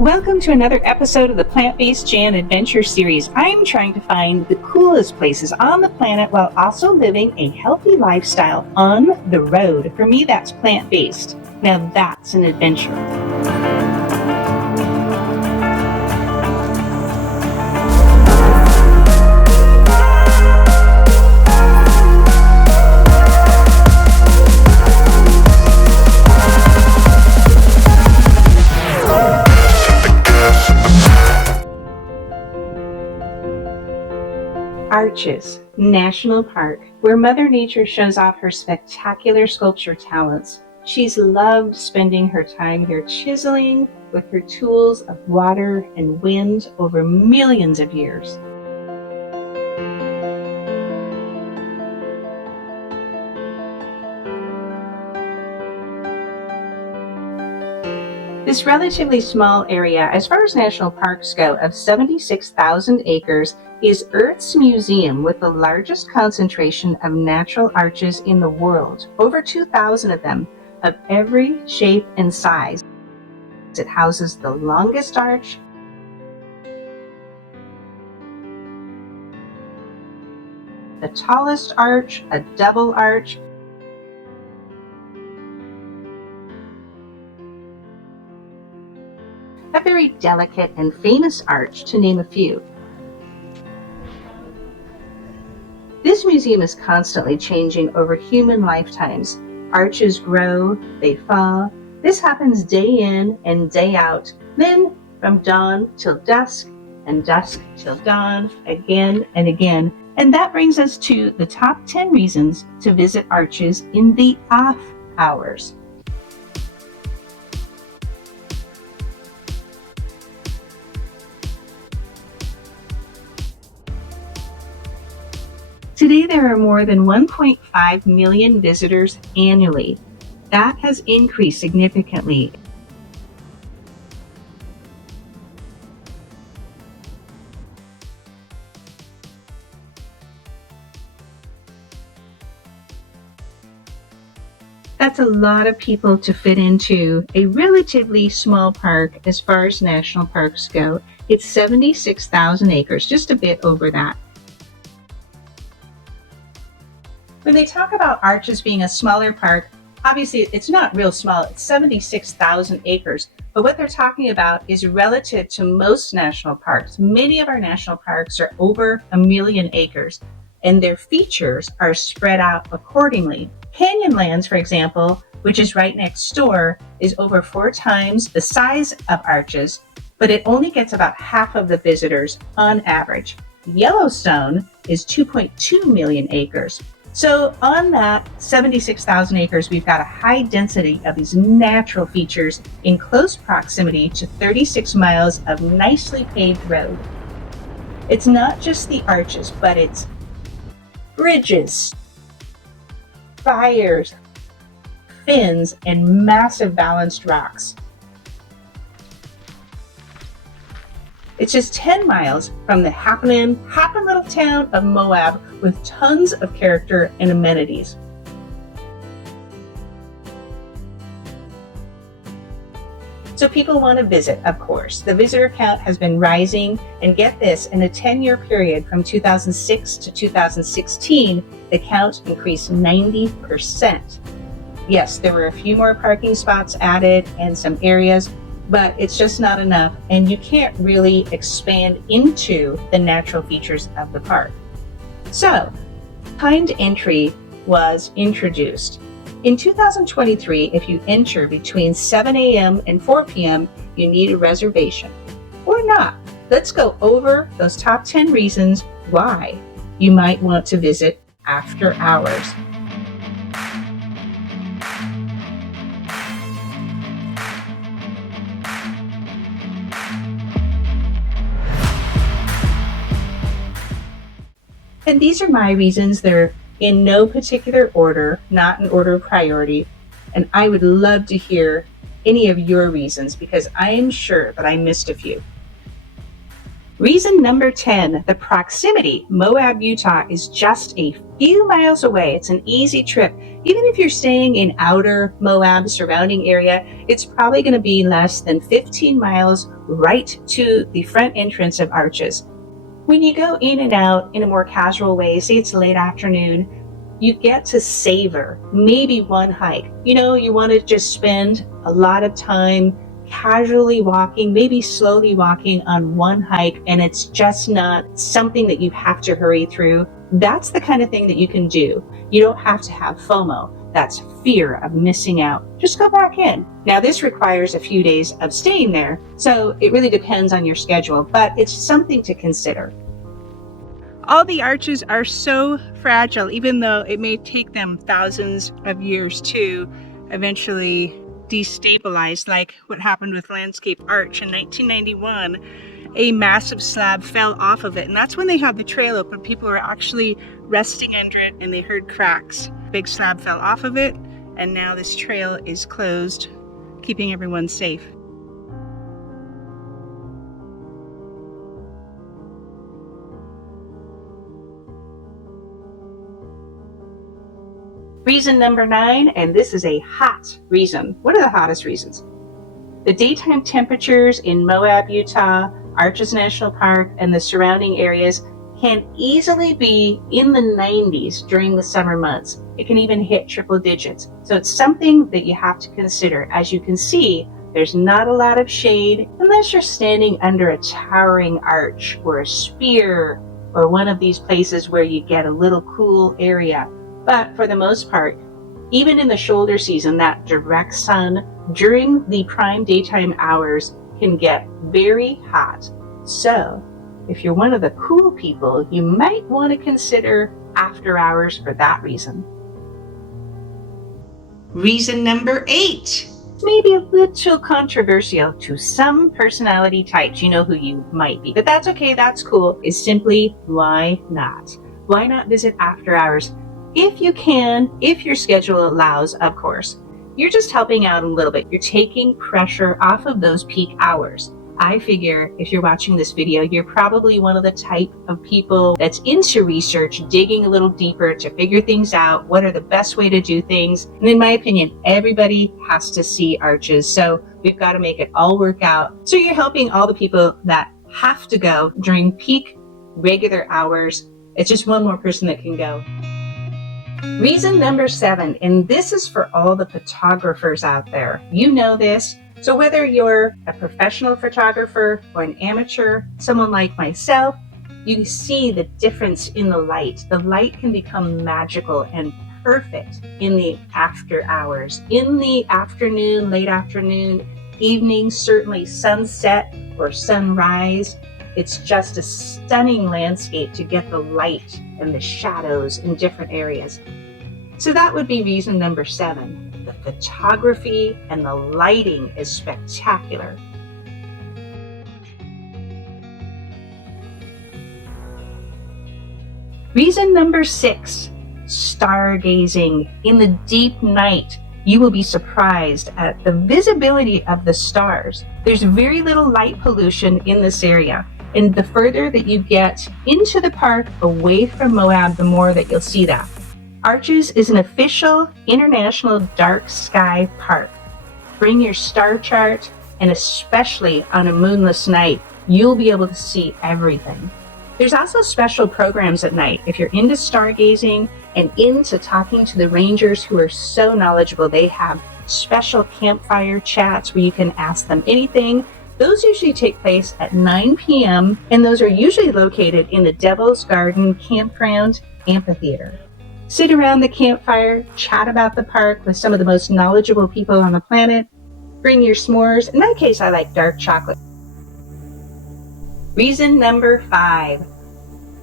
Welcome to another episode of the Plant-Based Jan Adventure Series. I'm trying to find the coolest places on the planet while also living a healthy lifestyle on the road. For me, that's plant-based. Now that's an adventure. Arches National Park, where Mother Nature shows off her spectacular sculpture talents. She's loved spending her time here chiseling with her tools of water and wind over millions of years. This relatively small area, as far as national parks go, of 76,000 acres, is Earth's museum with the largest concentration of natural arches in the world, over 2,000 of them, of every shape and size. It houses the longest arch, the tallest arch, a double arch, a very delicate and famous arch, to name a few. This museum is constantly changing over human lifetimes. Arches grow, they fall. This happens day in and day out, then from dawn till dusk, and dusk till dawn, again and again. And that brings us to the top 10 reasons to visit arches in the off hours. Today, there are more than 1.5 million visitors annually. That has increased significantly. That's a lot of people to fit into a relatively small park as far as national parks go. It's 76,000 acres, just a bit over that. When they talk about arches being a smaller park, obviously it's not real small, it's 76,000 acres. But what they're talking about is relative to most national parks. Many of our national parks are over 1 million acres, and their features are spread out accordingly. Canyonlands, for example, which is right next door, is over 4 times the size of arches, but it only gets about half of the visitors on average. Yellowstone is 2.2 million acres. So on that 76,000 acres, we've got a high density of these natural features in close proximity to 36 miles of nicely paved road. It's not just the arches, but it's bridges, spires, fins, and massive balanced rocks. It's just 10 miles from the hoppin' little town of Moab with tons of character and amenities. So people want to visit, of course. The visitor count has been rising, and get this, in a 10-year period from 2006 to 2016, the count increased 90%. Yes, there were a few more parking spots added and some areas, but it's just not enough, and you can't really expand into the natural features of the park. So, timed entry was introduced. In 2023, if you enter between 7 a.m. and 4 p.m., you need a reservation. Or not. Let's go over those top 10 reasons why you might want to visit after hours. And these are my reasons. They're in no particular order, not in order of priority. And I would love to hear any of your reasons, because I am sure that I missed a few. Reason number 10, the proximity. Moab, Utah is just a few miles away. It's an easy trip. Even if you're staying in outer Moab surrounding area, it's probably going to be less than 15 miles right to the front entrance of Arches. When you go in and out in a more casual way, say it's late afternoon, you get to savor maybe one hike. You want to just spend a lot of time casually walking, maybe slowly walking on one hike, and it's just not something that you have to hurry through. That's the kind of thing that you can do. You don't have to have FOMO. That's fear of missing out. Just go back in. Now, this requires a few days of staying there, so it really depends on your schedule, but it's something to consider. All the arches are so fragile, even though it may take them thousands of years to eventually destabilize, like what happened with Landscape Arch in 1991. A massive slab fell off of it, and that's when they had the trail open. People were actually resting under it and they heard cracks. Big slab fell off of it, and now this trail is closed, keeping everyone safe. Reason number 9, and this is a hot reason. What are the hottest reasons? The daytime temperatures in Moab, Utah, Arches National Park, and the surrounding areas can easily be in the 90s during the summer months. It can even hit triple digits. So it's something that you have to consider. As you can see, there's not a lot of shade unless you're standing under a towering arch or a spear or one of these places where you get a little cool area. But for the most part, even in the shoulder season, that direct sun during the prime daytime hours can get very hot. So if you're one of the cool people, you might want to consider after hours for that reason. Reason number 8, maybe a little controversial to some personality types. You know who you might be, but that's okay, that's cool, is simply why not? Why not visit after hours? If you can, if your schedule allows, of course. You're just helping out a little bit. You're taking pressure off of those peak hours. I figure if you're watching this video, you're probably one of the type of people that's into research, digging a little deeper to figure things out. What are the best way to do things? And in my opinion, everybody has to see Arches. So we've got to make it all work out. So you're helping all the people that have to go during peak regular hours. It's just one more person that can go. Reason number 7, and this is for all the photographers out there. You know this. So whether you're a professional photographer or an amateur, someone like myself, you see the difference in the light. The light can become magical and perfect in the after hours. In the afternoon, late afternoon, evening, certainly sunset or sunrise. It's just a stunning landscape to get the light and the shadows in different areas. So that would be reason number 7. The photography and the lighting is spectacular. Reason number 6, stargazing. In the deep night, you will be surprised at the visibility of the stars. There's very little light pollution in this area. And the further that you get into the park, away from Moab, the more that you'll see that. Arches is an official international dark sky park. Bring your star chart, and especially on a moonless night, you'll be able to see everything. There's also special programs at night. If you're into stargazing and into talking to the rangers who are so knowledgeable, they have special campfire chats where you can ask them anything. Those usually take place at 9 p.m. and those are usually located in the Devil's Garden Campground Amphitheater. Sit around the campfire, chat about the park with some of the most knowledgeable people on the planet. Bring your s'mores. In my case, I like dark chocolate. Reason number 5.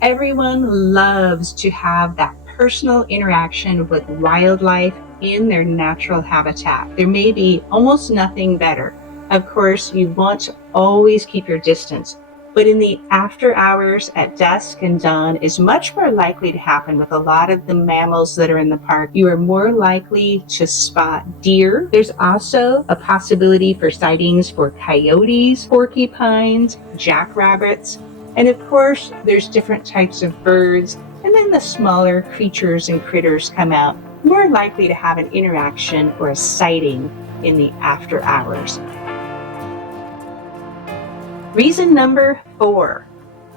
Everyone loves to have that personal interaction with wildlife in their natural habitat. There may be almost nothing better. Of course, you want to always keep your distance, but in the after hours at dusk and dawn is much more likely to happen with a lot of the mammals that are in the park. You are more likely to spot deer. There's also a possibility for sightings for coyotes, porcupines, jackrabbits. And of course, there's different types of birds, and then the smaller creatures and critters come out, more likely to have an interaction or a sighting in the after hours. Reason number 4,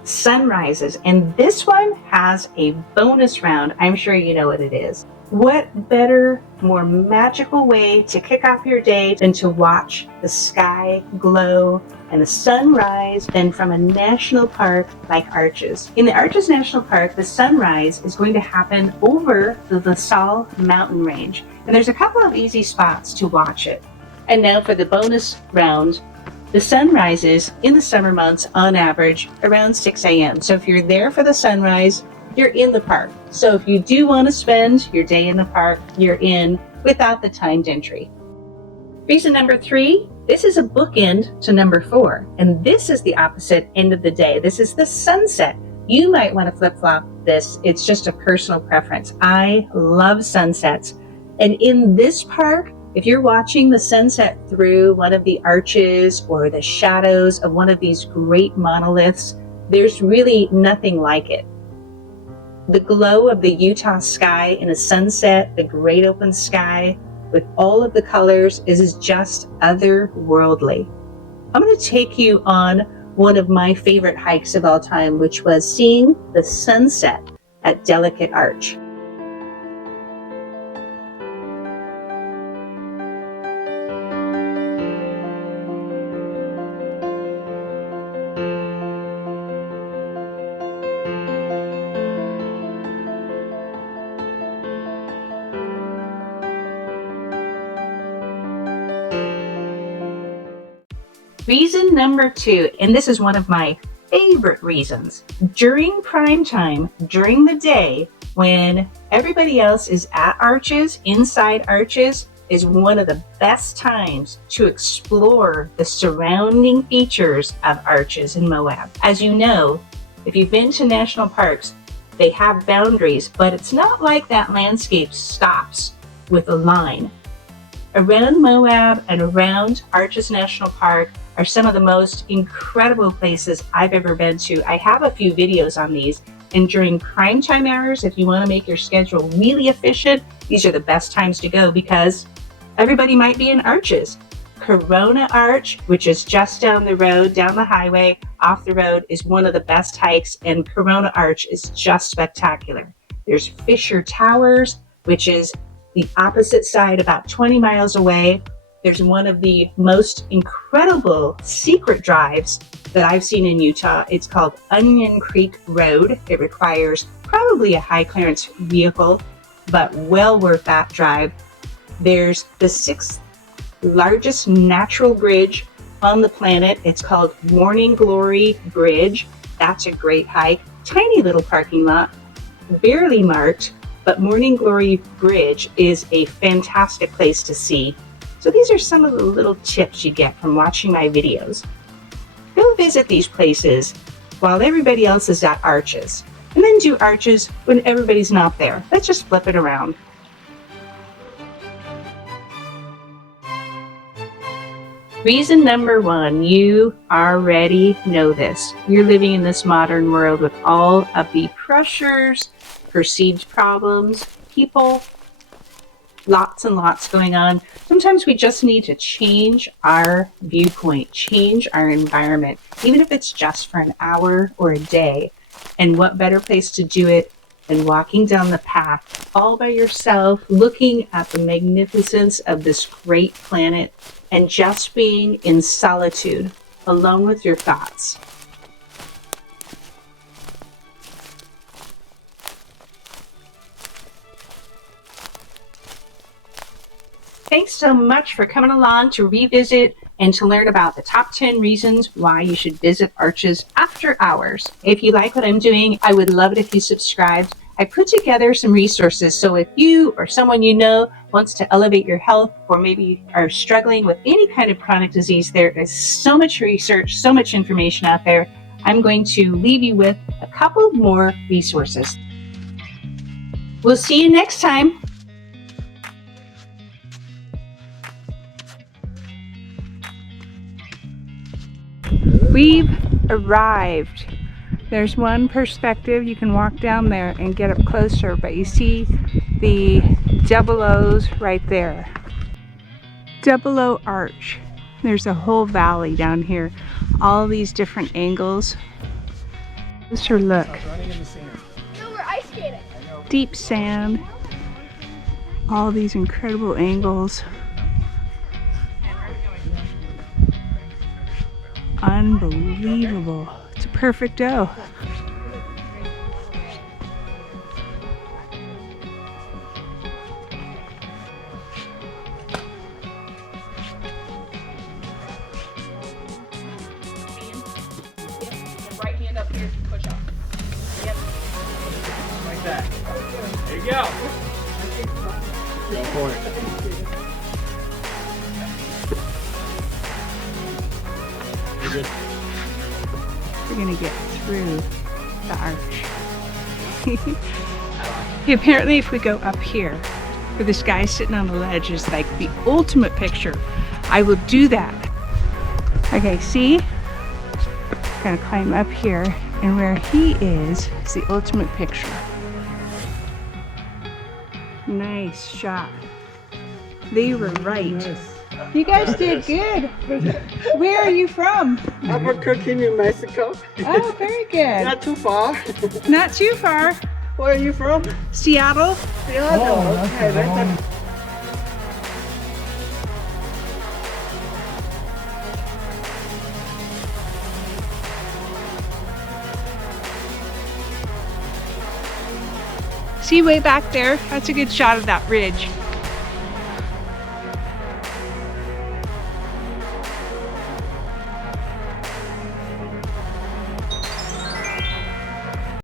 sunrises. And this one has a bonus round. I'm sure you know what it is. What better, more magical way to kick off your day than to watch the sky glow and the sunrise than from a national park like Arches. In the Arches National Park, the sunrise is going to happen over the La Salle mountain range. And there's a couple of easy spots to watch it. And now for the bonus round. The sun rises in the summer months on average around 6 a.m. So if you're there for the sunrise, you're in the park. So if you do want to spend your day in the park, you're in without the timed entry. Reason number 3, this is a bookend to number 4, and this is the opposite end of the day. This is the sunset. You might want to flip-flop this. It's just a personal preference. I love sunsets. And in this park, if you're watching the sunset through one of the arches or the shadows of one of these great monoliths, there's really nothing like it. The glow of the Utah sky in a sunset, the great open sky with all of the colors is just otherworldly. I'm going to take you on one of my favorite hikes of all time, which was seeing the sunset at Delicate Arch. Reason number 2, and this is one of my favorite reasons. During prime time, during the day, when everybody else is at Arches, inside Arches, is one of the best times to explore the surrounding features of Arches in Moab. As you know, if you've been to national parks, they have boundaries, but it's not like that landscape stops with a line. Around Moab and around Arches National Park are some of the most incredible places I've ever been to. I have a few videos on these, and during prime time hours, if you want to make your schedule really efficient, these are the best times to go because everybody might be in Arches. Corona Arch, which is just down the road, down the highway, off the road, is one of the best hikes, and Corona Arch is just spectacular. There's Fisher Towers, which is the opposite side, about 20 miles away. There's one of the most incredible secret drives that I've seen in Utah. It's called Onion Creek Road. It requires probably a high clearance vehicle, but well worth that drive. There's the 6th largest natural bridge on the planet. It's called Morning Glory Bridge. That's a great hike. Tiny little parking lot, barely marked, but Morning Glory Bridge is a fantastic place to see. So these are some of the little tips you get from watching my videos. Go visit these places while everybody else is at Arches, and then do Arches when everybody's not there. Let's just flip it around. Reason number 1, you already know this. You're living in this modern world with all of the pressures, perceived problems, people, lots and lots going on. Sometimes we just need to change our viewpoint, change our environment, even if it's just for an hour or a day. And what better place to do it than walking down the path all by yourself, looking at the magnificence of this great planet and just being in solitude, alone with your thoughts. Thanks so much for coming along to revisit and to learn about the top 10 reasons why you should visit Arches after hours. If you like what I'm doing, I would love it if you subscribed. I put together some resources, so if you or someone you know wants to elevate your health, or maybe are struggling with any kind of chronic disease, there is so much research, so much information out there. I'm going to leave you with a couple more resources. We'll see you next time. We've arrived. There's one perspective. You can walk down there and get up closer, but you see the double O's right there. Double O Arch. There's a whole valley down here. All these different angles. Closer look. No, we're ice skating. Deep sand. All these incredible angles. Unbelievable. It's a perfect O. Right hand up here to push up. Yep. Like that. There you go. Go for it. You're good. We're gonna get through the arch. Apparently if we go up here, where this guy sitting on the ledge is like the ultimate picture. I will do that. Okay, see? Gonna climb up here, and where he is the ultimate picture. Nice shot. They were right. You guys did good. Where are you from? Albuquerque, New Mexico. Oh, very good. Not too far. Not too far. Where are you from? Seattle. Seattle. Okay, that's a See way back there? That's a good shot of that ridge.